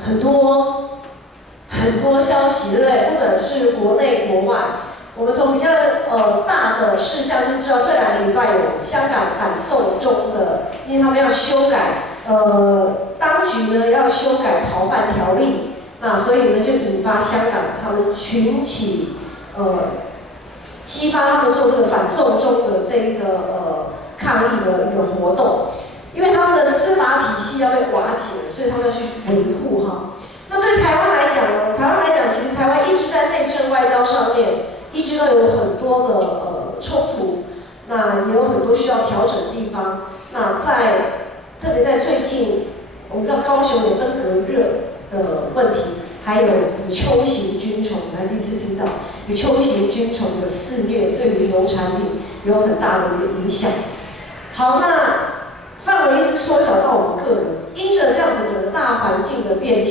很多消息，对不对？不管是国内国外，我们从比较大的事项就知道，这2个礼拜有香港反送中的，因为他们要修改，当局呢要修改逃犯条例，那所以呢就引发香港他们群起，激发他们做这个反送中的这一个抗议的一个活动，因为他们的司法体系要被瓦解，所以他们要去维护哈。那对台湾来讲呢？台湾来讲，其实台湾一直在内政外交上面，一直都有很多的冲突，那也有很多需要调整的地方。那特别在最近，我们知道高雄有登革热的问题，还有什么秋行军虫，我还第一次听到，有秋行军虫的肆虐，对于农产品有很大的一个影响。好，那范围一直缩小到我们个人，因着这样子整个大环境的变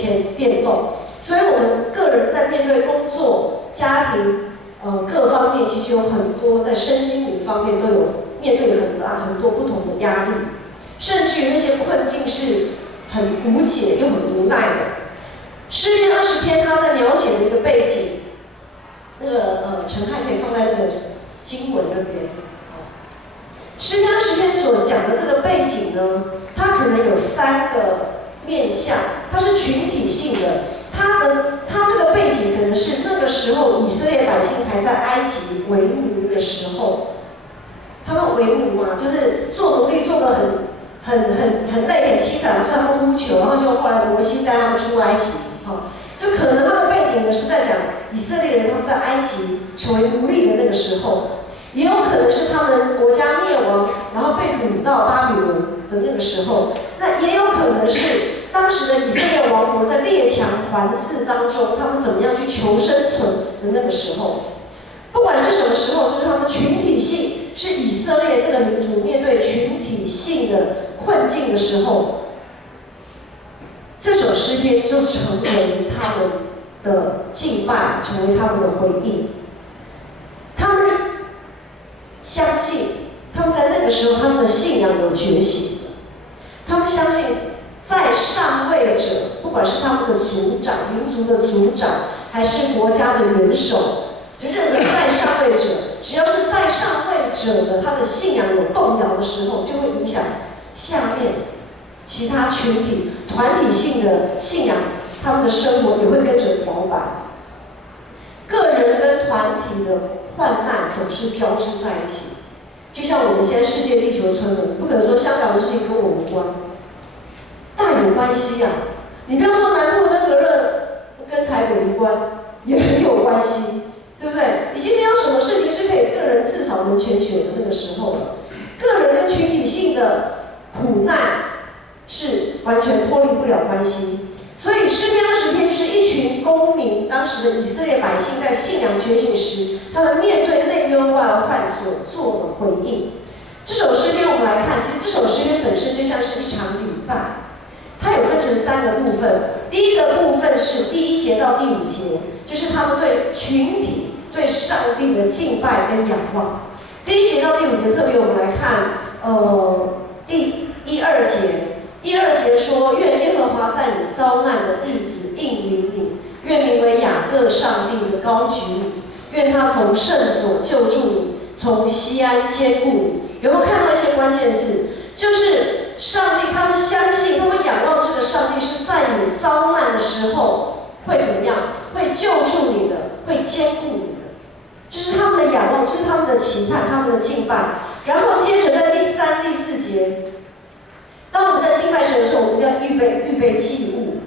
动，所以我们个人在面对工作、家庭，各方面其实有很多在身心灵方面都有面对很多不同的压力，甚至于那些困境是很无解又很无奈的。诗篇20篇他在描写的一个背景，那个陈汉可以放在那个经文那边。诗篇20篇所讲的这个背景呢，它可能有3个面向，它是群体性的。它这个背景可能是那个时候以色列百姓还在埃及为奴的时候，他们为奴嘛，就是做奴隶做得很累很凄惨，所以他们呼求，然后就后来摩西带他们出埃及，就可能它的背景呢是在讲以色列人他们在埃及成为奴隶的那个时候。也有可能是他们国家灭亡，然后被掳到巴比伦的那个时候。那也有可能是当时的以色列王国在列强环伺当中，他们怎么样去求生存的那个时候。不管是什么时候，就是他们群体性，是以色列这个民族面对群体性的困境的时候，这首诗篇就成为他们的敬拜，成为他们的回应。他们相信，他们在那个时候，他们的信仰有觉醒。他们相信，在上位者，不管是他们的族长、民族的族长，还是国家的元首，就任何在上位者，只要是在上位者的，他的信仰有动摇的时候，就会影响下面其他群体、团体性的信仰，他们的生活也会跟着摇摆。个人跟团体的患难总是交织在一起，就像我们现在世界地球村了，不可能说香港的事情跟我无关，大有关系啊！你不要说南部登革热跟台北无关，也很有关系，对不对？已经没有什么事情是可以个人自扫门前雪的那个时候了。个人跟群体性的苦难是完全脱离不了关系。所以诗篇20篇就是一群公民，当时的以色列百姓在信仰觉醒时，他们面对内忧外患所做的回应。这首诗篇我们来看，其实这首诗篇本身就像是一场礼拜，它有分成3个部分。第一个部分是第1节到第5节，就是他们对群体、对上帝的敬拜跟仰望。第1节到第5节，特别我们来看，第1、2节。第2节说：愿耶和华在你遭难的日子应允你，愿名为雅各上帝的高举你，愿他从圣所救助你，从西安坚固你。有没有看到一些关键字？就是上帝，他们相信，他们仰望这个上帝是在你遭难的时候会怎么样？会救助你的，会坚固你的。这是他们的仰望，这是他们的期盼，他们的敬拜。然后接着在第3、第4节。当我们在敬拜神的时候，我们要预备祭物，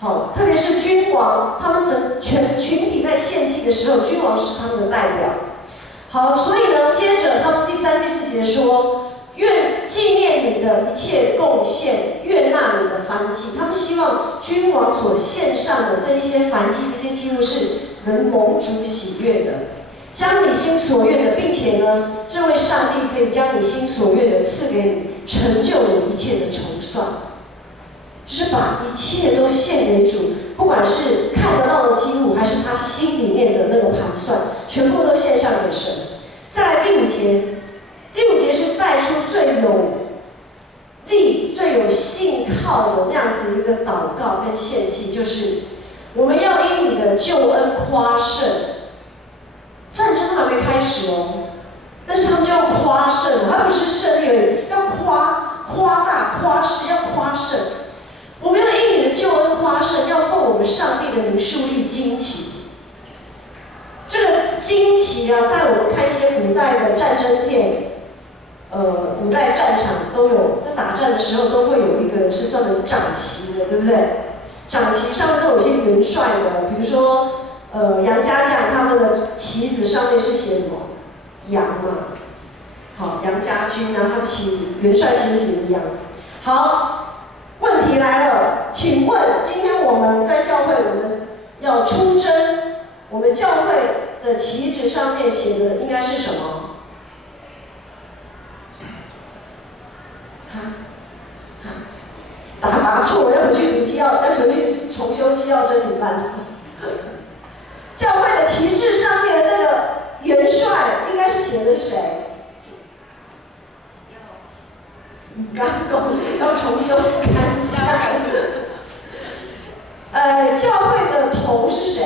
好，特别是君王，他们全群体在献祭的时候，君王是他们的代表。好，所以呢，接着他们第3、第4节说，愿纪念你的一切贡献，悦纳你的燔祭。他们希望君王所献上的这一些燔祭，这些祭物是能蒙主喜悦的。将你心所愿的，并且呢，这位上帝可以将你心所愿的赐给你，成就你一切的筹算，就是把一切都献给主，不管是看得到的祭物，还是他心里面的那个盘算，全部都献上给神。再来第5节，第5节是带出最有力、最最有信靠的那样子一个祷告跟献祭，就是我们要因你的救恩夸胜。战争还没开始哦，但是他们就要夸胜，他不是胜利而已，要夸大、夸饰，要夸胜。我们要因你的救恩夸胜，要奉我们上帝的名树立旌旗。这个旌旗啊，在我们看一些古代的战争片，古代战场都有，在打仗的时候都会有一个人是专门掌旗的，对不对？掌旗上面都有一些元帅的，比如说杨家将他们的旗子上面是写什么？羊嘛。好，杨家军啊，他们元帅旗是写的羊。好，问题来了，请问今天我们在教会，我们要出征，我们教会的旗帜上面写的应该是什么？答错，要回去读纪要，要回去重修纪要真理班。教会的旗帜上面的那个元帅，应该是写的是谁？刚公要重修干将。教会的头是谁？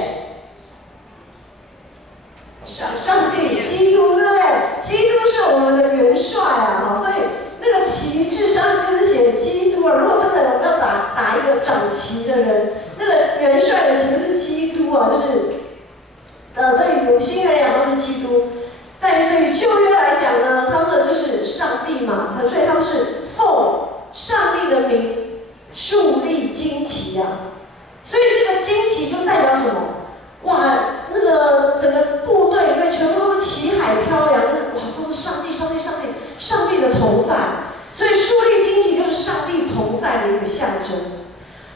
上帝，基督，对不对？基督是我们的元帅啊，所以那个旗帜上就是写基督啊。如果真的我们要打一个掌旗的人，那个元帅的旗是基督啊，就是对于永新来讲都是基督，但是对于旧约来讲呢，他们就是上帝嘛，所以他们是奉上帝的名树立旌旗啊。所以这个旌旗就代表什么？哇，那个整个部队里面全部都是旗海飘扬，就是哇，都是上帝的同在。所以树立旌旗就是上帝同在的一个象征。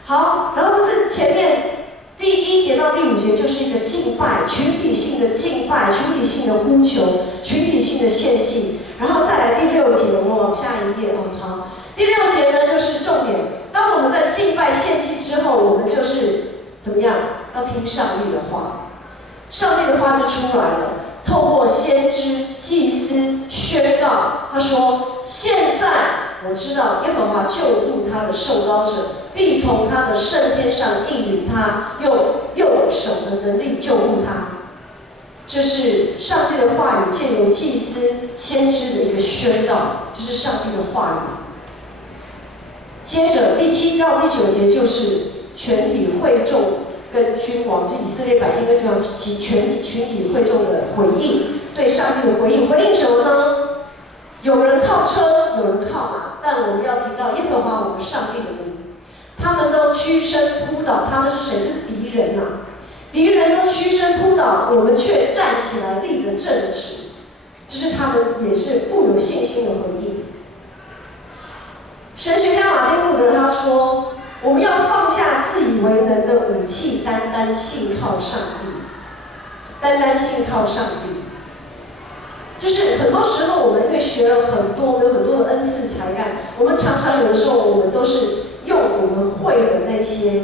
好，然后这是前面第1节到第5节，就是一个敬拜，群体性的敬拜，群体性的呼求，群体性的献祭。然后再来第6节，我们往下一页哦。好，第6节呢就是重点。当我们在敬拜献祭之后，我们就是怎么样？要听上帝的话。上帝的话就出来了，透过先知、祭司宣告。他说：“现在我知道耶和华救护他的受膏者，必从他的圣天上应允他，用右手的能力救护他。”这是上帝的话语，借由祭司、先知的一个宣告，就是上帝的话语。接着第7到第9节就是全体会众跟君王，就以色列百姓跟君王及群体会众的回应，对上帝的回应。回应什么呢？有人靠车，有人靠马，但我们要提到耶和华我们上帝的名。他们都屈身扑倒，他们是谁？就是敌人啊！敌人都屈身扑倒，我们却站起来立得正直。这是他们也是富有信心的回应。神学家马丁路德他说：“我们要放下自以为能的武器，单单信靠上帝，单单信靠上帝。”就是很多时候我们因为学了很多，有很多的恩赐才干，我们常常有的时候我们都是用我们会的那些，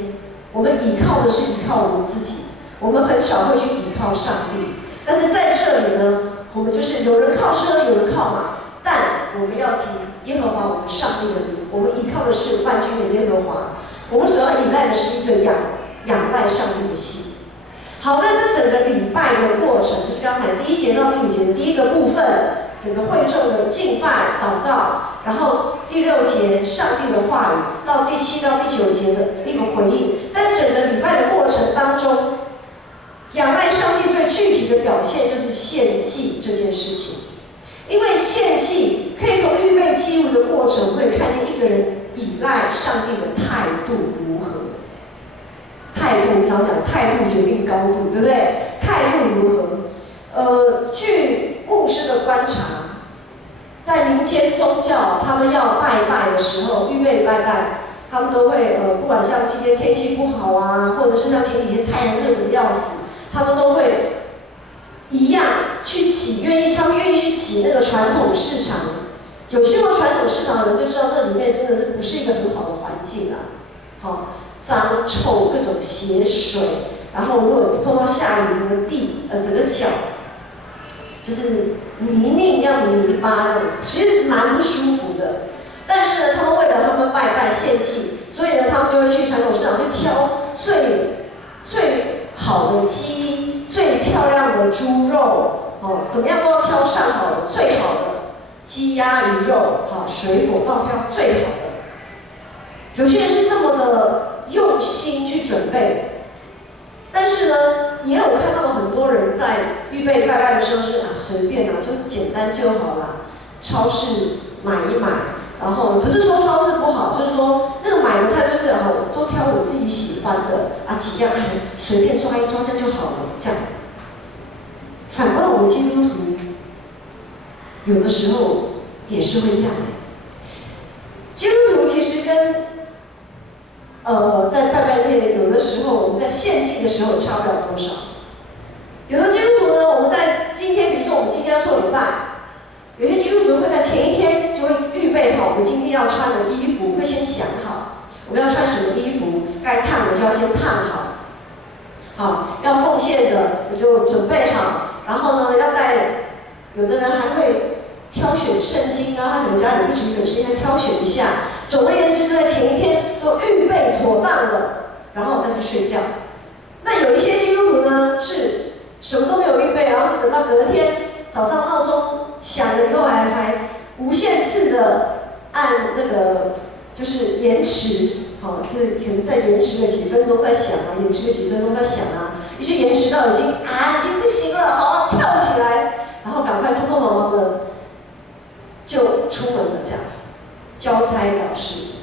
我们依靠的是依靠我们自己，我们很少会去依靠上帝。但是在这里呢，我们就是有人靠车，有人靠马，但我们要提耶和华我们上帝的名，我们依靠的是万军的耶和华，我们所要依赖的是一个仰赖上帝的心。好，在这整个礼拜的过程，就是刚才第1节到第5节的第一个部分，整个会众的敬拜、祷告，然后第6节上帝的话语，到第7到第9节的一个回应。在整个礼拜的过程当中，仰赖上帝最具体的表现就是献祭这件事情。因为献祭可以从预备祭物的过程，会看见一个人依赖上帝的态度如何。态度，常讲态度决定高度，对不对？态度如何？据牧师的观察，在民间宗教，他们要拜拜的时候，预备拜拜，他们都会不管像今天天气不好啊，或者是像前几天太阳热得要死，他们都会一样去挤，他们愿意去挤那个传统市场。有去过传统市场的人就知道，那里面真的是不是一个很好的环境啊。好，脏臭，各种血水，然后如果碰到下雨，整个整个脚就是泥泞一样的泥巴，其实蛮不舒服的。但是呢，他们为了他们拜拜献祭，所以呢，他们就会去传统市场去挑最好的鸡、最漂亮的猪肉，怎么样都要挑上好的、最好的鸡鸭鱼肉，水果都要挑最好的。有些人是这么的用心去准备，但是呢，也有看到很多人在预备拜拜的时候是随便就是简单就好啦，超市买一买。然后不是说超市不好，就是说那个买的它就是都挑我自己喜欢的几样随便抓一抓这样就好了，这样。反观我们基督徒，有的时候也是会这样的。基督徒其实跟在拜拜日有的时候我们在献祭的时候差不了多少。有的基督徒呢，我们在今天，比如说我们今天要做礼拜。有些基督徒会在前一天就会预备好我们今天要穿的衣服，会先想好我们要穿什么衣服，该烫的就要先烫好，要奉献的我就准备好，然后呢要带，有的人还会挑选圣经他可能家里不止一本圣经，挑选一下，总而言之就在前一天都预备妥当了，然后再去睡觉。那有一些基督徒呢是什么都没有预备，然后是等到隔天早上闹钟响了以后还无限次的按那个就是延迟，就是可能再延迟个几分钟再响延迟个几分钟再响一些延迟到已经不行了，好跳起来，然后赶快匆匆忙忙的就出门了，这样交差了事。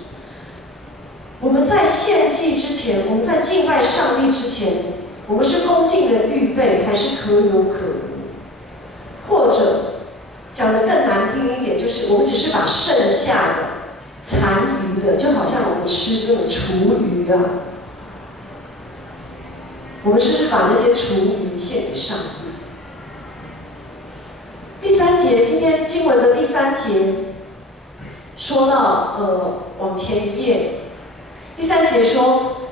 我们在献祭之前，我们在敬拜上帝之前，我们是恭敬的预备，还是可有可无？或者讲得更难听一点，就是我们只是把剩下的、残余的，就好像我们吃那个厨余我们是不是把那些厨余献给上帝？第三节，今天经文的第三节说到，往前一页，第三节说，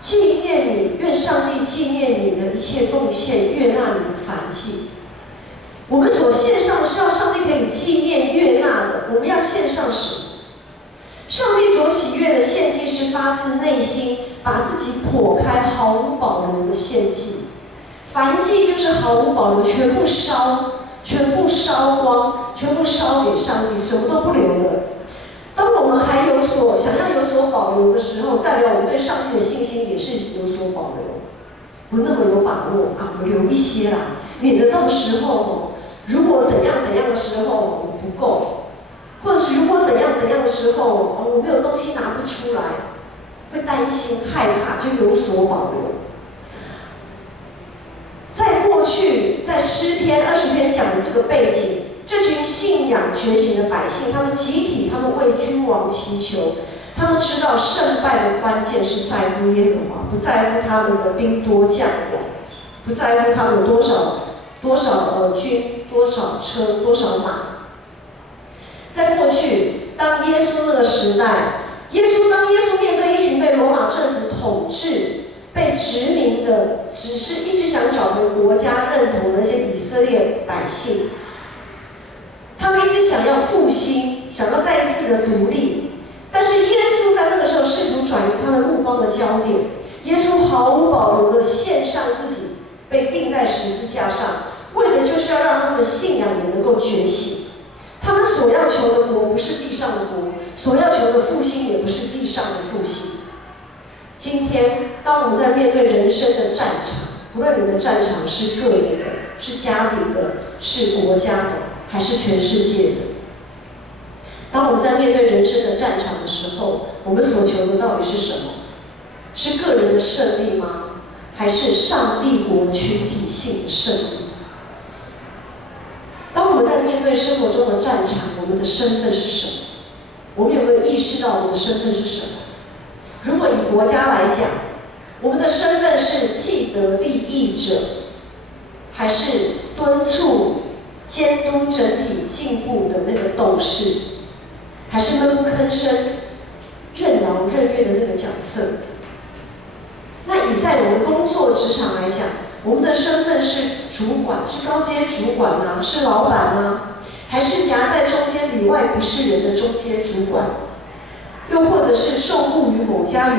纪念你，愿上帝纪念你的一切贡献，悦纳你的燔祭。我们所献上的是要上帝可以纪念悦纳的，我们要献上什么？上帝所喜悦的献祭是发自内心，把自己剖开，毫无保留的献祭。燔祭就是毫无保留，全部烧光，全部烧给上帝，什么都不留的。当我们还想要有所保留的时候，代表我们对上帝的信心也是有所保留，不那么有把握我留一些啦，免得到时候如果怎样的时候我们不够，或者是如果怎样的时候我没有东西拿不出来，会担心害怕，就有所保留。在过去，在诗篇20篇讲的这个背景，这群信仰觉醒的百姓，他们集体，他们为君王祈求，他们知道胜败的关键是在乎耶和华，不在乎他们的兵多将广，不在乎他们有多少军、多少车、多少马。在过去，当耶稣那个时代，当耶稣面对一群被罗马政府统治、被殖民的，只是一直想找回国家认同的那些以色列百姓，他们一直想要复兴，想要再一次的独立。但是耶稣在那个时候试图转移他们目光的焦点，耶稣毫无保留的献上自己，被钉在十字架上，为的就是要让他们的信仰也能够觉醒。他们所要求的国不是地上的国，所要求的复兴也不是地上的复兴。今天，当我们在面对人生的战场，不论你的战场是个人的、是家庭的、是国家的，还是全世界的，当我们在面对人生的战场的时候，我们所求的到底是什么？是个人的胜利吗？还是上帝国群体性的胜利？当我们在面对生活中的战场，我们的身份是什么？我们有没有意识到我们的身份是什么？如果以国家来讲，我们的身份是既得利益者，还是敦促、监督整体进步的那个斗士，还是闷不吭声、任劳任怨的那个角色？那以在我们工作职场来讲，我们的身份是主管，是高阶主管吗？是老板吗？还是夹在中间里外不是人的中间主管，又或者是受雇于某家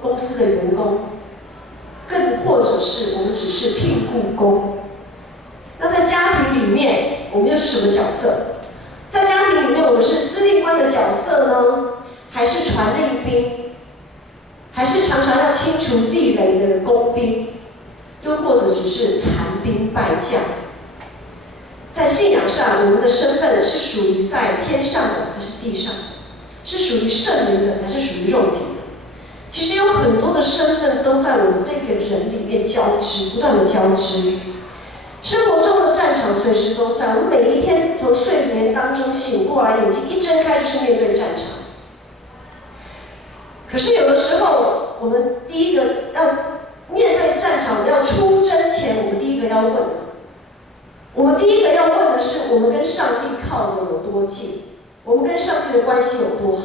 公司的员工，更或者是我们只是聘雇工。那在家庭里面，我们又是什么角色？在家庭里面，我们是司令官的角色呢，还是传令兵，还是常常要清除地雷的工兵，又或者只是残兵败将？在信仰上，我们的身份是属于在天上的还是地上的？是属于圣灵的还是属于肉体的？其实有很多的身份都在我们这个人里面交织，不断的交织。生活中的战场随时都在，我们每一天从睡眠当中醒过来，眼睛一睁开就是面对战场。可是有的时候，我们第一个要面对战场，要出征前，我们第一个要问的，我们第一个要问的是：我们跟上帝靠得有多近？我们跟上帝的关系有多好？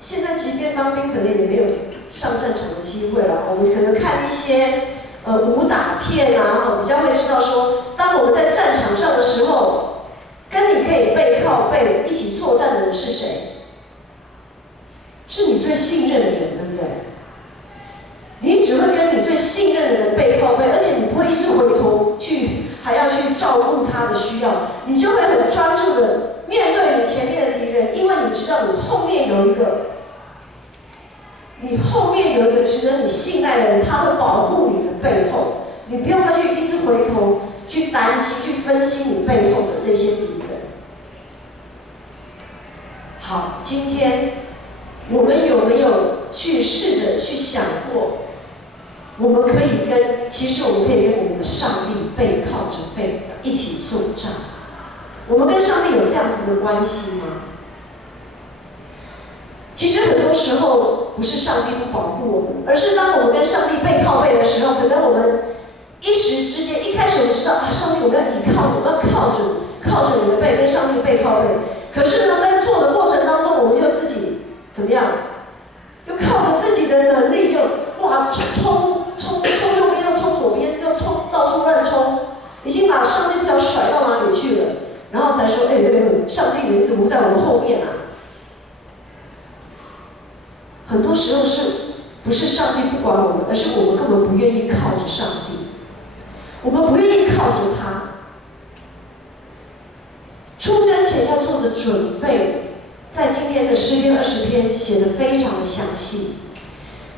现在即便当兵，可能也没有上战场的机会了。我们可能看一些武打片啊，比较会知道说，当我们在战场上的时候，跟你可以背靠背一起作战的人是谁？是你最信任的人，对不对？你只会跟你最信任的人背靠背，而且你不会一直回头去，还要去照顾他的需要，你就会很专注的面对你前面的敌人，因为你知道你后面有一个值得你信赖的人，他会保护你的背后，你不用再去一直回头去担心、去分析你背后的那些敌人。好，今天我们有没有去试着去想过，我们可以跟我们的上帝背靠着背一起作战？我们跟上帝有这样子的关系吗？其实很多时候不是上帝不保护我们，而是当我们跟上帝背靠背的时候，可能我们一时之间，一开始我们知道啊，上帝我们要依靠你，我们要靠着你的背跟上帝背靠背。可是呢，在做的过程当中，我们就自己怎么样？又靠着自己的能力就哇冲右边，又冲左边，又冲到处乱冲，已经把上帝不知道甩到哪里去了，然后才说上帝你怎么在我们后面啊？很多时候不是上帝不管我们，而是我们根本不愿意靠着上帝，我们不愿意靠着他。出征前要做的准备，在今天的诗篇20篇写得非常的详细。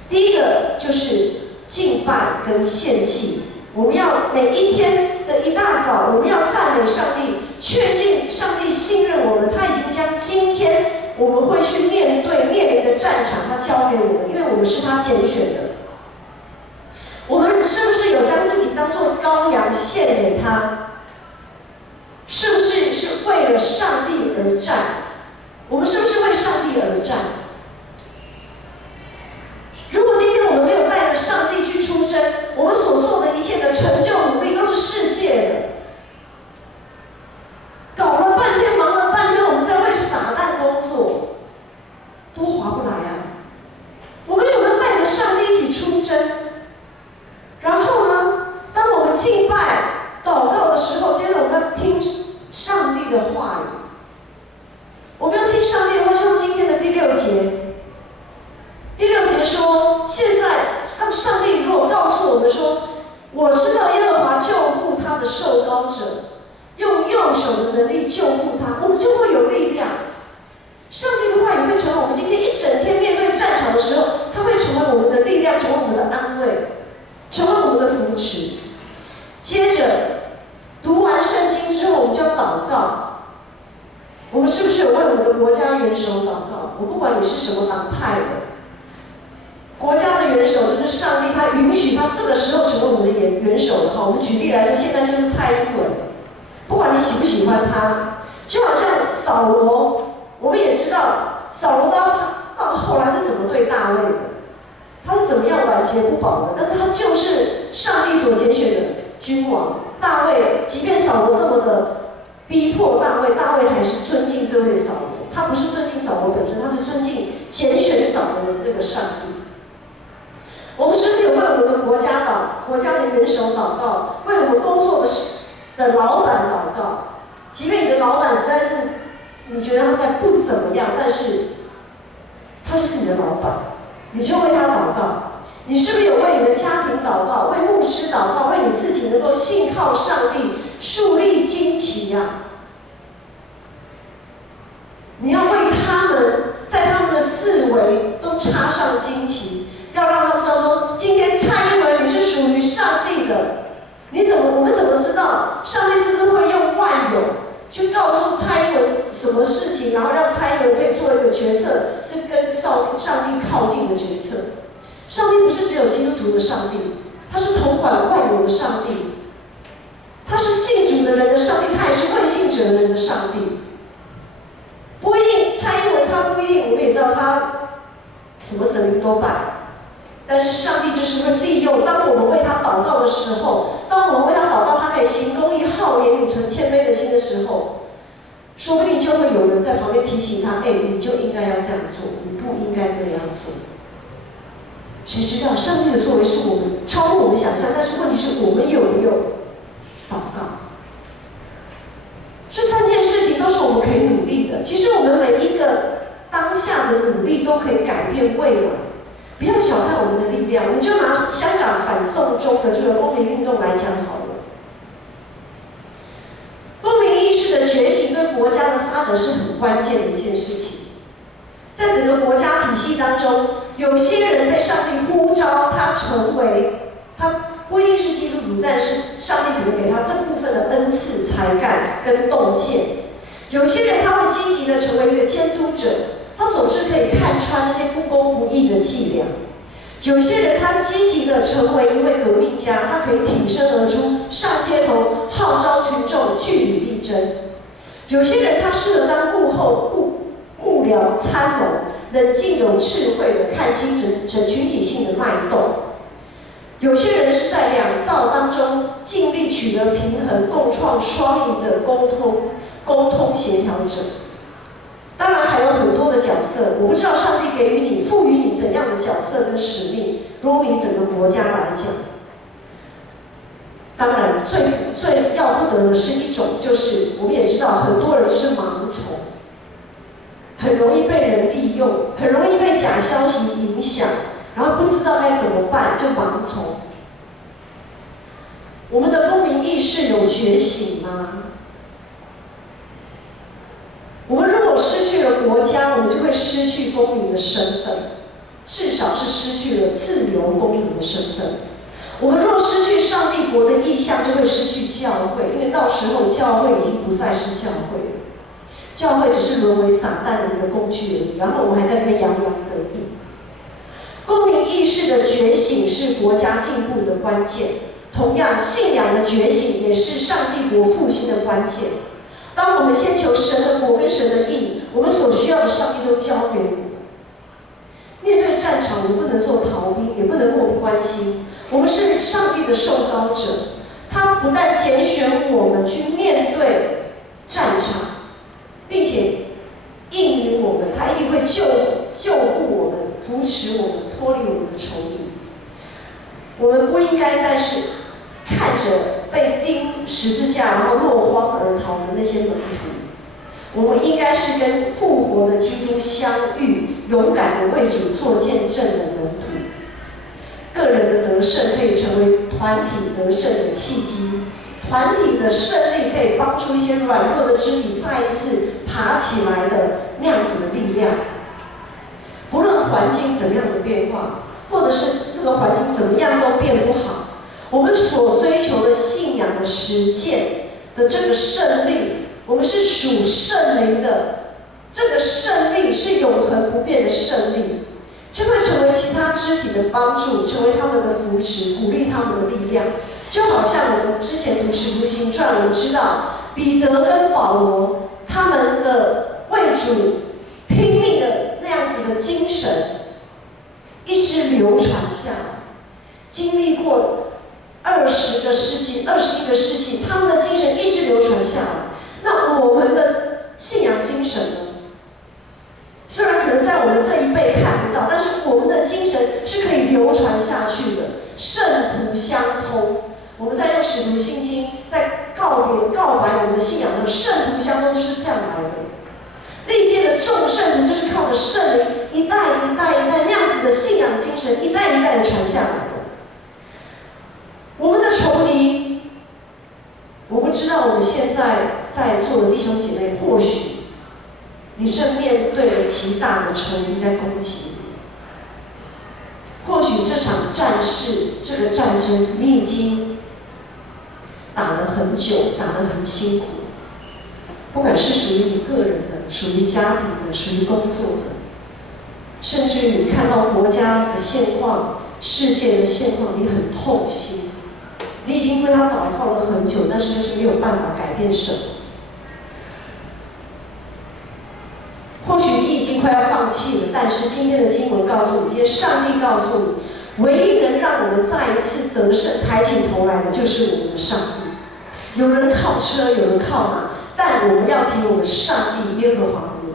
第一个就是敬拜跟献祭，我们要每一天的一大早，我们要赞美上帝，确信上帝信任我们，他已经将今天我们会去面临的战场，他交给我们，因为我们是他拣选的。我们是不是有将自己当作羔羊献给他？是不是为了上帝而战？我们是不是为上帝而战？如果今天我们没有带着上帝去出征，我们所做的一切的成就努力都是世界的，搞了半天，忙了半天，我们在为撒旦工作，多划不来啊！我们有没有带着上帝一起出征？然后呢，当我们敬拜、祷告的时候，接着我们要听上帝的话语。我们要听上帝的话，就像今天的第6节。第6节说，现在让上帝如果告诉我们说，我知道耶和华救护他的受膏者，用右手的能力救护他，我们就会有力量。上帝的话语会成为我们今天一整天面对战场的时候，它会成为我们的力量，成为我们的安慰，成为我们的扶持。接着读完圣经之后，我们就要祷告。我们是不是有为我们的国家元首祷告？我不管你是什么党派的，国家的元首就是上帝，他允许他这个时候成为我们的元首的话，我们举例来说，现在就是蔡英文，不管你喜不喜欢他，就好像扫罗，我们也知道扫罗到后来是怎么对大卫的，他是怎么样晚节不保的，但是他就是上帝所拣选的君王。大卫，即便扫罗这么的逼迫大卫，大卫还是尊敬这位扫罗。他不是尊敬扫罗本身，他是尊敬拣选扫罗的那个上帝。我们是不是有为我们的国家的元首祷告，为我们工作的的老板祷告，即便你的老板实在是你觉得他实在不怎么样，但是他就是你的老板，你就为他祷告。你是不是有为你的家庭祷告，为牧师祷告，为你自己能够信靠上帝，树立旌旗呀？你要为他们在他们的四围都插上旌旗，要让他们知道说，今天蔡英文你是属于上帝的。我们怎么知道上帝是不是会用万有去告诉蔡英文什么事情，然后让蔡英文可以做一个决策是跟上帝靠近的决策？上帝不是只有基督徒的上帝，他是统管万有的上帝，他是信主的人的上帝，他也是未信者的人的上帝。不一定蔡英文他不一定，我们也知道他什么神明都拜，但是上帝就是会利用，当我们为他祷告的时候，当我们为他祷告，他可以行公义、好言、永存谦卑的心的时候，说不定就会有人在旁边提醒他：你就应该要这样做，你不应该那样做。谁知道上帝的作为是我们超过我们想象，但是问题是我们有没有祷告？这3件事情都是我们可以努力的。其实我们每一个当下的努力都可以改变未来。不要小看我们的力量，我们就拿香港反送中的这个公民运动来讲好了。公民意识的觉醒对国家的发展是很关键的一件事情。在整个国家体系当中，有些人被上帝呼召，他成为他不一定是基督徒，但是上帝可能给他这部分的恩赐、才干跟洞见。有些人他会积极的成为一个监督者，他总是可以看穿那些不公不义的伎俩。有些人他积极的成为一位革命家，他可以挺身而出，上街头号召群众据理力争。有些人他适合当幕僚参谋，冷静有智慧的看清整群体性的脉动。有些人是在两造当中尽力取得平衡，共创双赢的沟通协调者。当然还有很多的角色，我不知道上帝给予你、赋予你怎样的角色跟使命。如果以整个国家来讲，当然最要不得的是一种，就是我们也知道很多人就是盲从，很容易被人利用，很容易被假消息影响，然后不知道该怎么办就盲从。我们的公民意识有觉醒吗？我们如果失去了国家，我们就会失去公民的身份，至少是失去了自由公民的身份。我们若失去上帝国的意象，就会失去教会，因为到时候教会已经不再是教会了，教会只是沦为撒旦的一个工具而已。然后我们还在这边洋洋得意。公民意识的觉醒是国家进步的关键，同样信仰的觉醒也是上帝国复兴的关键。当我们先求神的国跟神的义，我们所需要的上帝都交给我们。面对战场，我们不能做逃兵，也不能漠不关心。我们是上帝的受膏者，他不但拣选我们去面对战场，并且应允我们，他一定会救护我们，扶持我们，脱离我们的仇敌。我们不应该再是看着被钉十字架，然后落荒而逃的那些门徒。我们应该是跟复活的基督相遇，勇敢的为主做见证的门徒。个人的得胜可以成为团体得胜的契机，团体的胜利可以帮助一些软弱的肢体再一次爬起来的那样子的力量。不论环境怎么样的变化，或者是这个环境怎么样都变不好，我们所追求的信仰的实践的这个胜利，我们是属圣灵的，这个胜利是永恒不变的胜利。这会成为其他肢体的帮助，成为他们的扶持，鼓励他们的力量。就好像我们之前读《使徒行传》，我们知道彼得跟保罗他们的为主拼命的那样子的精神，一直流传下来。经历过20个世纪、21个世纪，他们的精神一直流传下来。那我们的信仰精神呢？虽然可能在我们这一辈看不到，但是我们的精神是可以流传下去的，圣徒相通。我们在用使徒信经，在告白我们的信仰的圣徒相通就是这样来的。历届的众圣徒就是靠着圣灵一代那样子的信仰精神，一代的传下来的。我们的仇敌，我不知道我们现在在座的弟兄姐妹，或许你正面对了极大的仇敌在攻击你。或许这场战事，这个战争，你已经打了很久，打得很辛苦。不管是属于你个人的，属于家庭的，属于工作的，甚至于你看到国家的现况、世界的现况，你很痛心。你已经为他祷告了很久，但是就是没有办法改变什么。或许你已经快要放弃了，但是今天的经文告诉你，今天上帝告诉你，唯一能让我们再一次得胜、抬起头来的，就是我们的上帝。有人靠车，有人靠马，但我们要提我们上帝耶和华的名。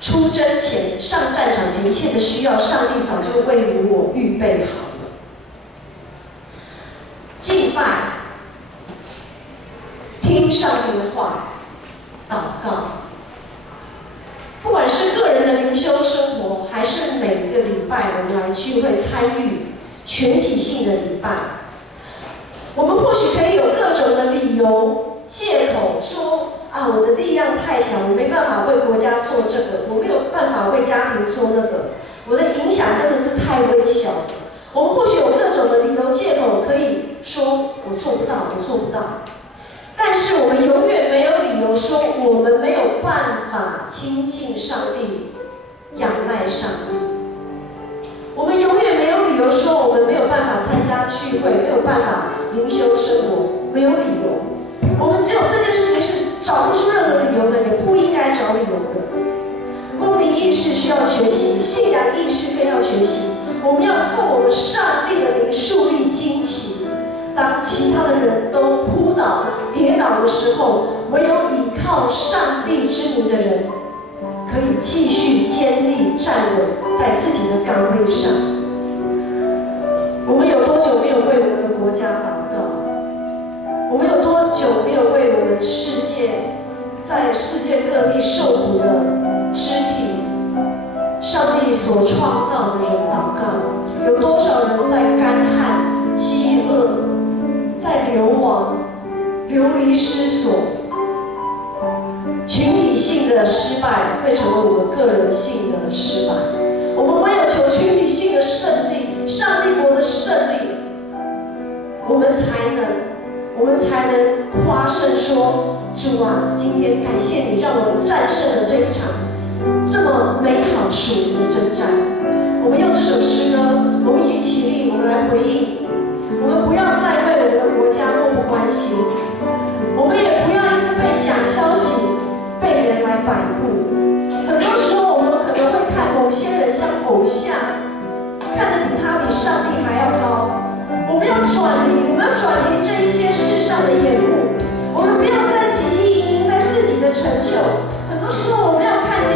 出征前、上战场前一切的需要，上帝早就为你我预备好了。敬拜，听上帝的话，祷告。不管是个人的灵修生活，还是每一个礼拜我们来聚会参与全体性的礼拜，我们或许可以有各种的理由、借口说啊，我的力量太小，我没办法为国家做这个，我没有办法为家庭做那个，我的影响真的是太微小了。我们或许有各种的理由、借口可以说我做不到，我做不到。但是我们永远没有理由说我们没有办法亲近上帝、仰赖上帝。我们永远没有理由说我们没有办法参加聚会，没有办法灵修生活，没有理由。我们只有这件事情是找不出任何理由的，也不应该找理由的。公民意识需要觉醒，信仰意识更要觉醒。我们要奉我们上帝的名树立旌旗。当其他的人都扑倒、跌倒的时候，唯有倚靠上帝之名的人，可以继续坚立站稳在自己的岗位上。我们有多久没有为我们的国家祷告？我们有多久没有为我们世界在世界各地受苦的肢体、上帝所创造的人祷告？有多少人在干旱、饥饿？在流亡、流离失所，群体性的失败会成为我们个人性的失败。我们唯有求群体性的胜利，上帝国的胜利，我们才能夸胜说：主啊，今天感谢你让我战胜了这一场这么美好属灵的征战。我们用这首诗歌，我们一起起立，我们来回应。我们不要再为我们的国家漠不关心，我们也不要一直被假消息、被人来摆布。很多时候，我们可能会看某些人像偶像，看得比上帝还要高。我们要转离这一些世上的眼目，我们不要再汲汲营营在自己的成就。很多时候，我们要看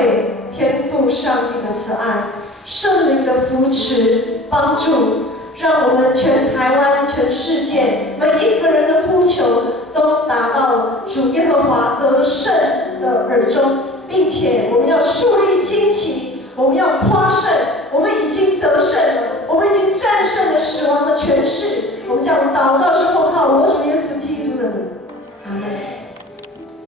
会天父上帝的慈爱、圣灵的扶持帮助，让我们全台湾、全世界每一个人的呼求都达到主耶和华得胜的耳中，并且我们要树立旌旗，我们要夸胜，我们已经得胜了，我们已经战胜了死亡的权势。我们将祷告是